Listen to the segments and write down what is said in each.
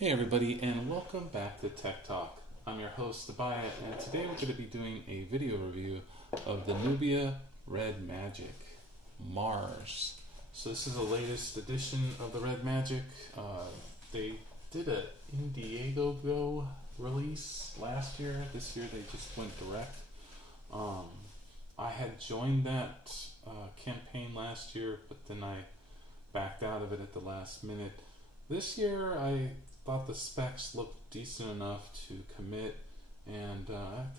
Hey everybody, and welcome back to Tech Talk. I'm your host, Nubia, and today we're going to be doing a video review of the Nubia Red Magic Mars. So this is the latest edition of the Red Magic. They did a Indiegogo release last year. This year they just went direct. I had joined that campaign last year, but then I backed out of it at the last minute. This year I thought the specs looked decent enough to commit, and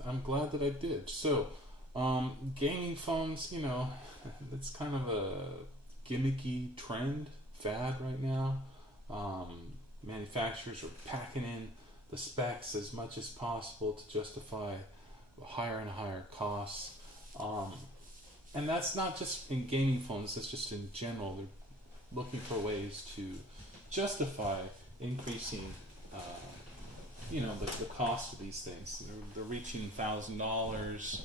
I'm glad that I did. So, gaming phones, you know, it's kind of a gimmicky fad right now. Manufacturers are packing in the specs as much as possible to justify higher and higher costs. And that's not just in gaming phones, that's just in general. They're looking for ways to justify increasing, the cost of these things. They're reaching $1,000,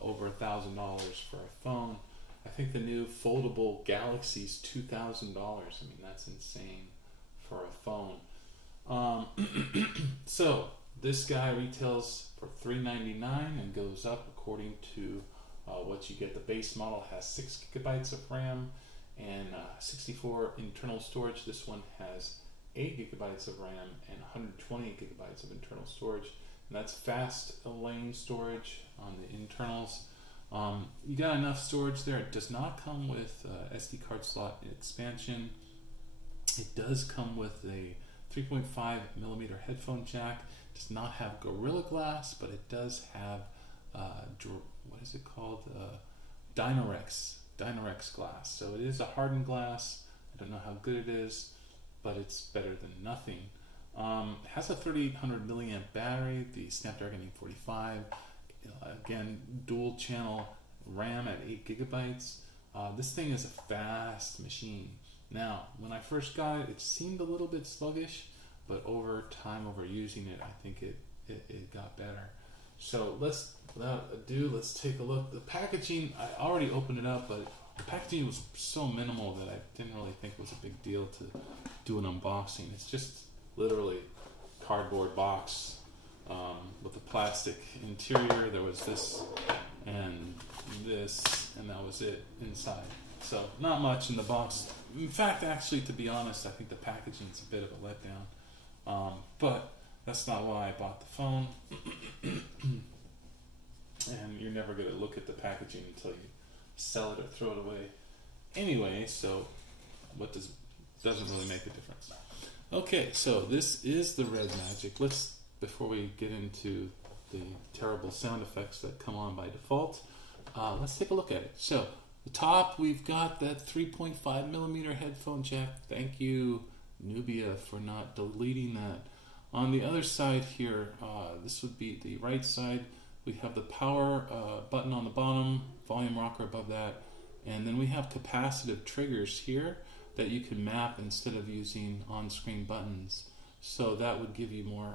over $1,000 for a phone. I think the new foldable Galaxy's $2,000. I mean, that's insane for a phone. So this guy retails for $399 and goes up according to what you get. The base model has 6 gigabytes of RAM and 64 internal storage. This one has 8 gigabytes of RAM and 120 gigabytes of internal storage, and that's fast lane storage on the internals. You got enough storage there. It does not come with SD card slot expansion. It does come with a 3.5 millimeter headphone jack. It does not have Gorilla Glass, but it does have what is it called? Dynarex glass. So it is a hardened glass. I don't know how good it is, but it's better than nothing. It has a 3800 milliamp battery, the Snapdragon 845. Again, dual channel RAM at 8 gigabytes. This thing is a fast machine. Now, when I first got it, it seemed a little bit sluggish, but over time, over using it, I think it got better. So without ado, let's take a look. The packaging, I already opened it up, but the packaging was so minimal that I didn't really think it was a big deal to do an unboxing. It's just literally cardboard box with a plastic interior. There was this, and that was it inside. So not much in the box. In fact, actually, to be honest, I think the packaging is a bit of a letdown. But that's not why I bought the phone. And you're never going to look at the packaging until you sell it or throw it away. Anyway, so doesn't really make a difference. Okay, so this is the Red Magic. Before we get into the terrible sound effects that come on by default, let's take a look at it. So the top, we've got that 3.5 millimeter headphone jack. Thank you, Nubia, for not deleting that. On the other side here, this would be the right side. We have the power button on the bottom, volume rocker above that, and then we have capacitive triggers here that you can map instead of using on-screen buttons. So that would give you more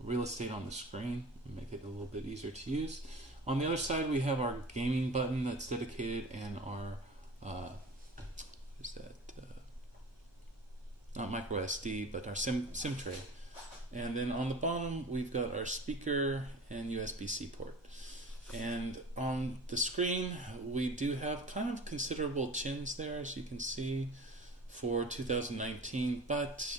real estate on the screen and make it a little bit easier to use. On the other side, we have our gaming button that's dedicated, and our not micro SD, but our SIM tray. And then on the bottom, we've got our speaker and USB-C port. And on the screen, we do have kind of considerable chins there, as you can see, for 2019, but,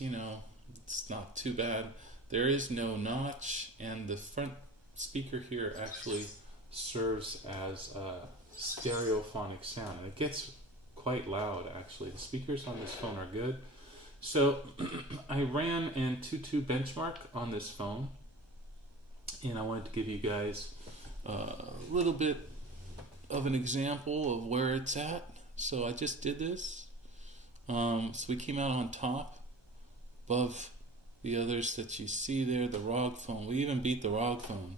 it's not too bad. There is no notch, and the front speaker here actually serves as a stereophonic sound, and it gets quite loud, actually. The speakers on this phone are good. So I ran an Antutu benchmark on this phone, and I wanted to give you guys a little bit of an example of where it's at. So I just did this. So we came out on top above the others that you see there, the ROG phone. We even beat the ROG phone,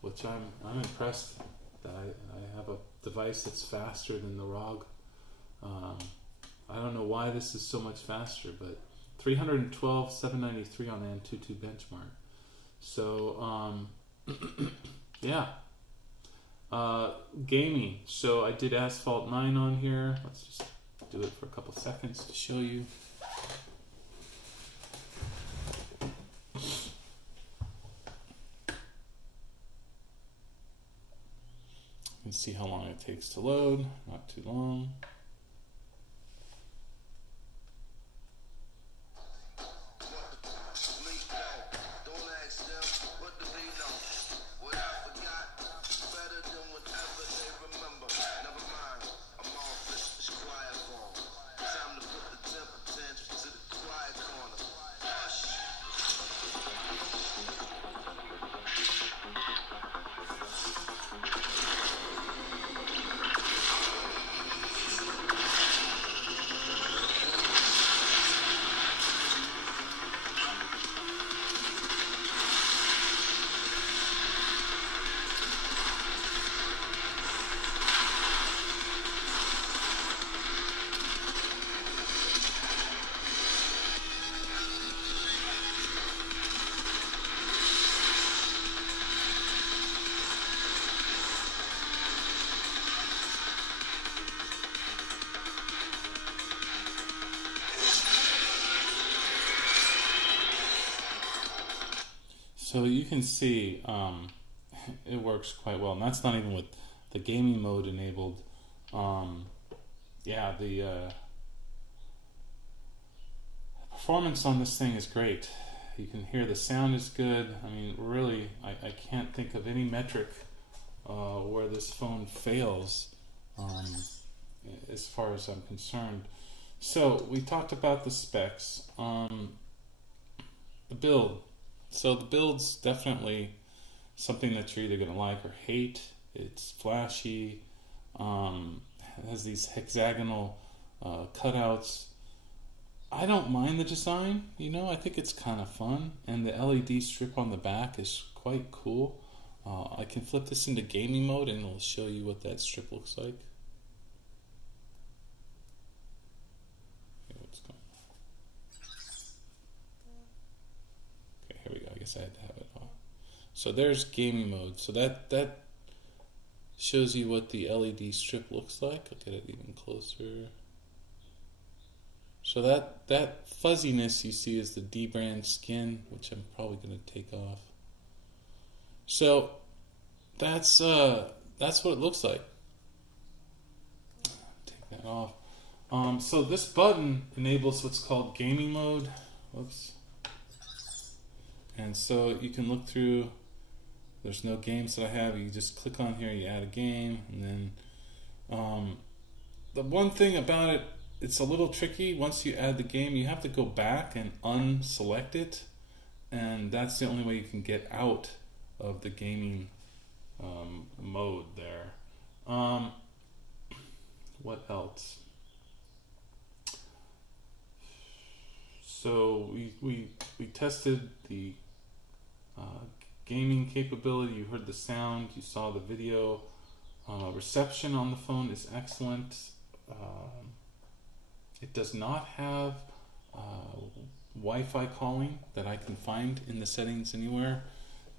which I'm impressed that I have a device that's faster than the ROG. I don't know why this is so much faster, but 312, 793 on the Antutu benchmark. So, yeah. Gaming. So I did Asphalt 9 on here. Let's just do it for a couple seconds to show you. see how long it takes to load. Not too long. So you can see it works quite well, and that's not even with the gaming mode enabled. Yeah, the performance on this thing is great. You can hear the sound is good. I mean, really, I can't think of any metric where this phone fails as far as I'm concerned. So we talked about the specs. The build. So the build's definitely something that you're either going to like or hate. It's flashy. It has these hexagonal cutouts. I don't mind the design, you know, I think it's kind of fun. And the LED strip on the back is quite cool. I can flip this into gaming mode and it'll show you what that strip looks like. Here we go. I guess I had to have it off. So there's gaming mode. So that shows you what the LED strip looks like. I'll get it even closer. So that fuzziness you see is the D-brand skin, which I'm probably going to take off. So that's what it looks like. Take that off. So this button enables what's called gaming mode. Whoops. And so you can look through, there's no games that I have, you just click on here, you add a game, and then the one thing about it, it's a little tricky. Once you add the game, you have to go back and unselect it, and that's the only way you can get out of the gaming mode there. What else? So we tested the gaming capability. You heard the sound, you saw the video. Reception on the phone is excellent. It does not have Wi-Fi calling that I can find in the settings anywhere,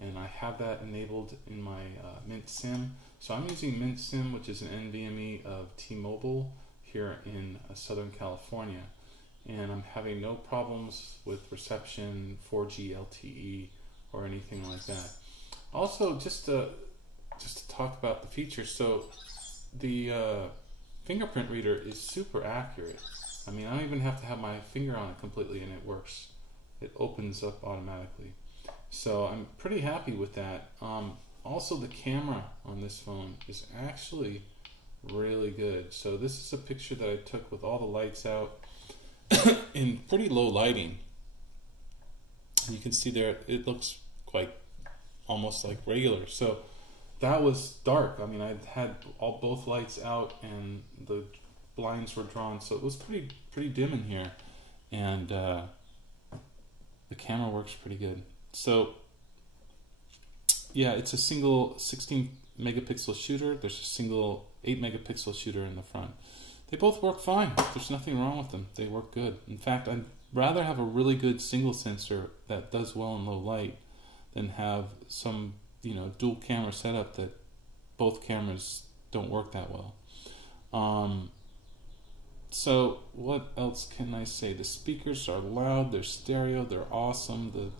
and I have that enabled in my Mint SIM. So I'm using Mint SIM, which is an NVMe of T-Mobile here in Southern California, and I'm having no problems with reception, 4G LTE, or anything like that. Also, just to talk about the features, so the fingerprint reader is super accurate. I mean, I don't even have to have my finger on it completely and it works. It opens up automatically. So I'm pretty happy with that. Also, the camera on this phone is actually really good. So this is a picture that I took with all the lights out in pretty low lighting. You can see there, it looks quite almost like regular. So that was dark. I mean, I had both lights out and the blinds were drawn, so it was pretty dim in here, and the camera works pretty good. So yeah, it's a single 16 megapixel shooter. There's a single 8 megapixel shooter in the front. They both work fine. There's nothing wrong with them. They work good. In fact, I'd rather have a really good single sensor that does well in low light than have some, you know, dual camera setup that both cameras don't work that well. So what else can I say? The speakers are loud, they're stereo, they're awesome.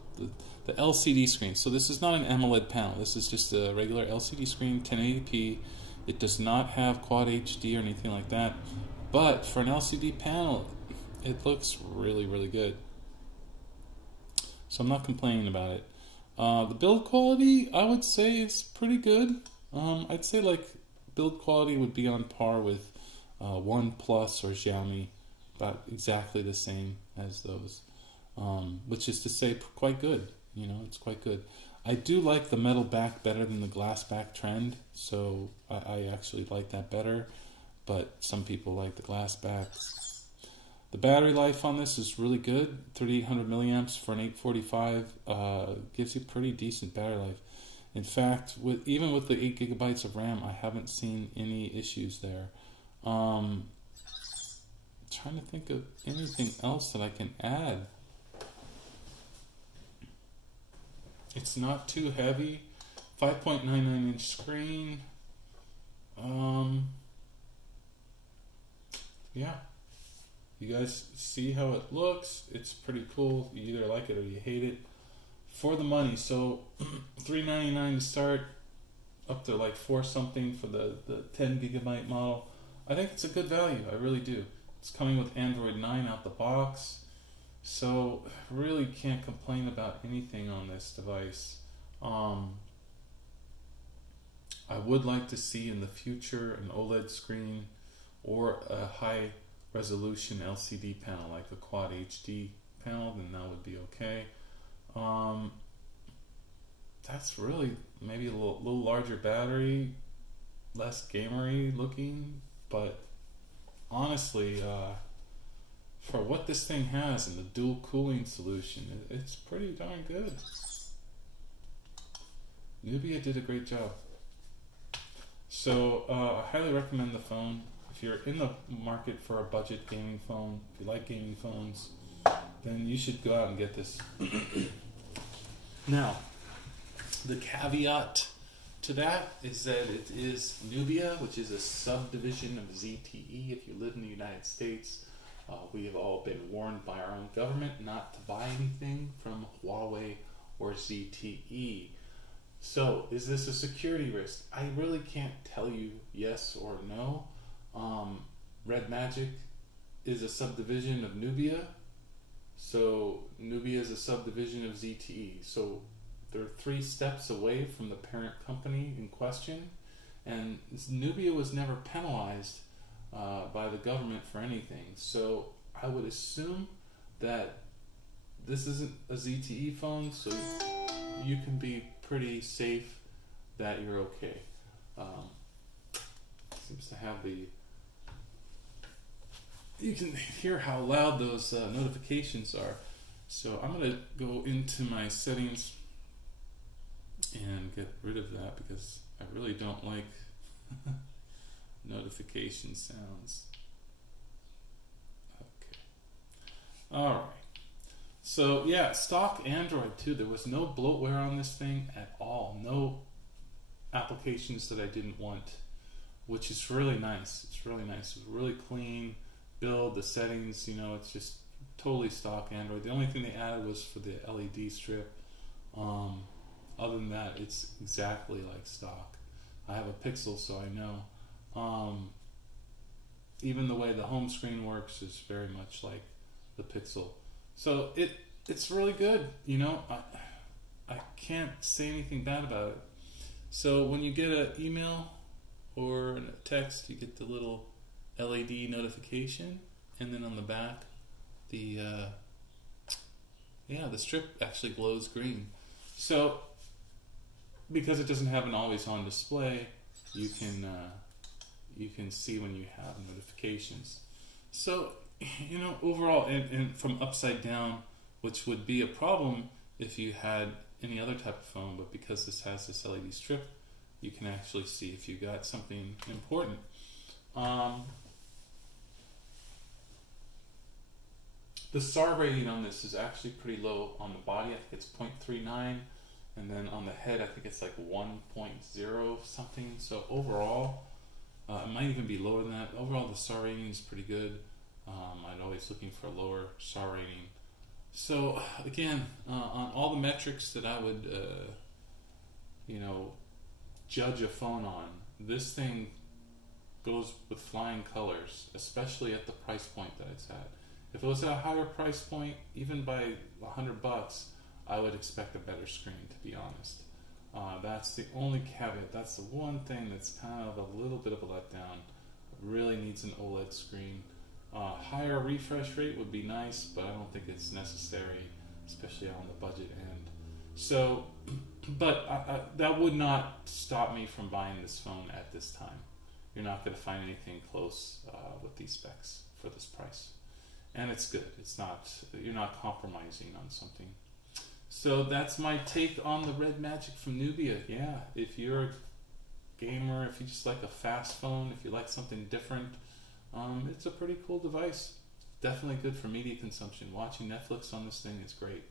The LCD screen. So this is not an AMOLED panel. This is just a regular LCD screen, 1080p, It does not have Quad HD or anything like that, but for an LCD panel, it looks really, really good. So I'm not complaining about it. The build quality, I would say, is pretty good. I'd say like build quality would be on par with OnePlus or Xiaomi, about exactly the same as those, which is to say quite good. You know, it's quite good. I do like the metal back better than the glass back trend, so I actually like that better, but some people like the glass back. The battery life on this is really good. 3,800 milliamps for an 845 gives you pretty decent battery life. In fact, even with the 8 gigabytes of RAM, I haven't seen any issues there. Trying to think of anything else that I can add. It's not too heavy. 5.99 inch screen. Yeah. You guys see how it looks? It's pretty cool. You either like it or you hate it. For the money, so $399 to start, up to like $4 something for the 10 gigabyte model. I think it's a good value. I really do. It's coming with Android 9 out the box, so really can't complain about anything on this device. I would like to see in the future an OLED screen or a high resolution LCD panel like a Quad HD panel, then that would be okay. That's really maybe a little larger battery, less gamery looking, but honestly, for what this thing has and the dual cooling solution, it's pretty darn good. Nubia did a great job. So I highly recommend the phone. If you're in the market for a budget gaming phone, if you like gaming phones, then you should go out and get this. Now, the caveat to that is that it is Nubia, which is a subdivision of ZTE. If you live in the United States, we have all been warned by our own government not to buy anything from Huawei or ZTE. So, is this a security risk? I really can't tell you yes or no. Red Magic is a subdivision of Nubia. So Nubia is a subdivision of ZTE. So they're 3 steps away from the parent company in question. And Nubia was never penalized by the government for anything. So I would assume that this isn't a ZTE phone, so you can be pretty safe that you're okay. Seems to have the... You can hear how loud those notifications are. So I'm going to go into my settings and get rid of that because I really don't like notification sounds. Okay. Alright. So yeah, stock Android too. There was no bloatware on this thing at all. No applications that I didn't want, which is really nice. It's really nice. It's really clean. Build, the settings, you know, it's just totally stock Android. The only thing they added was for the LED strip. Other than that, it's exactly like stock. I have a Pixel, so I know. Even the way the home screen works is very much like the Pixel. So it's really good, you know. I can't say anything bad about it. So when you get an email or a text, you get the little LED notification, and then on the back, the strip actually glows green. So because it doesn't have an always-on display, you can see when you have notifications. So you know, overall, and from upside down, which would be a problem if you had any other type of phone, but because this has this LED strip, you can actually see if you got something important. The SAR rating on this is actually pretty low on the body. I think it's 0.39, and then on the head, I think it's like 1.0 something. So overall, it might even be lower than that. Overall, the SAR rating is pretty good. I'm always looking for a lower SAR rating. So again, on all the metrics that I would, you know, judge a phone on, this thing goes with flying colors, especially at the price point that it's at. If it was at a higher price point, even by $100, I would expect a better screen, to be honest. That's the only caveat. That's the one thing that's kind of a little bit of a letdown. It really needs an OLED screen. Higher refresh rate would be nice, but I don't think it's necessary, especially on the budget end. So, but that would not stop me from buying this phone at this time. You're not going to find anything close with these specs for this price. And it's good. It's not, you're not compromising on something. So that's my take on the Red Magic from Nubia. Yeah, if you're a gamer, if you just like a fast phone, if you like something different, it's a pretty cool device. Definitely good for media consumption. Watching Netflix on this thing is great.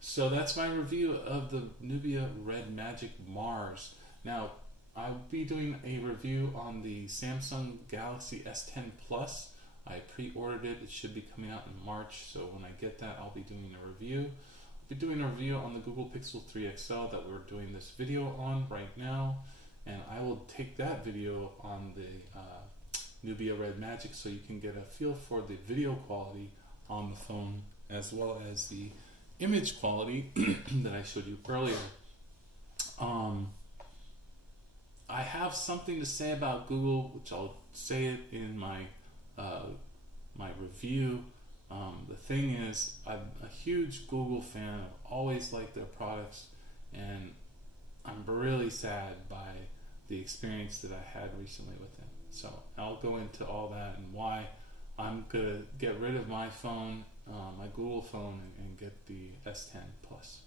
So that's my review of the Nubia Red Magic Mars. Now, I'll be doing a review on the Samsung Galaxy S10 Plus. I pre-ordered it. It should be coming out in March, so when I get that, I'll be doing a review. I'll be doing a review on the Google Pixel 3 XL that we're doing this video on right now, and I will take that video on the Nubia Red Magic so you can get a feel for the video quality on the phone as well as the image quality that I showed you earlier. I have something to say about Google, which I'll say it in my my review. The thing is, I'm a huge Google fan. I've always liked their products, and I'm really sad by the experience that I had recently with them. So I'll go into all that and why I'm gonna get rid of my phone, my Google phone, and get the S10 Plus.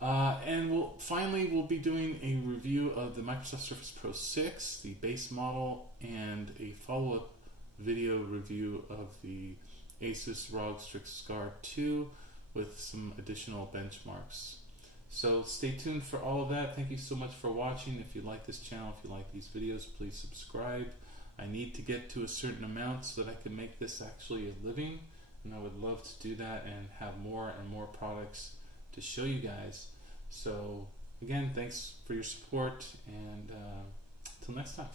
And we'll be doing a review of the Microsoft Surface Pro 6, the base model, and a follow-up video review of the Asus ROG Strix Scar 2 with some additional benchmarks. So stay tuned for all of that. Thank you so much for watching. If you like this channel, if you like these videos, please subscribe. I need to get to a certain amount so that I can make this actually a living, and I would love to do that and have more and more products to show you guys. So again, thanks for your support, and till next time.